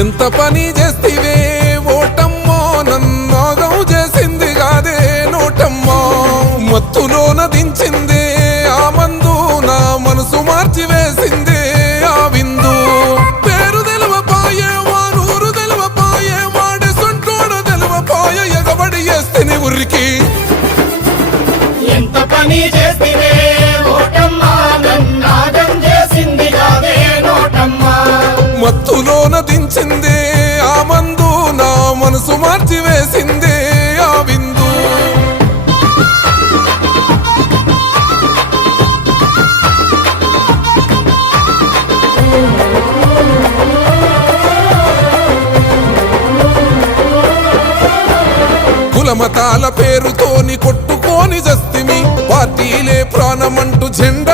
ఎంత పని చేస్తివే ఓటమ్మో నన్నాగం చేసింది కాదే నోటమ్మో మత్తులోన దించిందే ఆ మందు నా మనసు మార్చి వేసిందే ఆ విందు పేరు తెలవపాయే వానూరు తెలవపాయే వాడే సొంటోడు తెలవపాయే ఎగబడి చేస్తేని ఉరికి ఎంత పని చేస్తివే ఓటమ్మా నన్నాగం చేసింది కాదే నోటమ్మా మత్తులోన దించిందే ఆ మందు నా మనసు మార్చి వేసిందే ఆ విందు కులమతాల పేరుతోని కొట్టుకోని జస్తిమి పార్టీలే ప్రాణమంటూ జెండా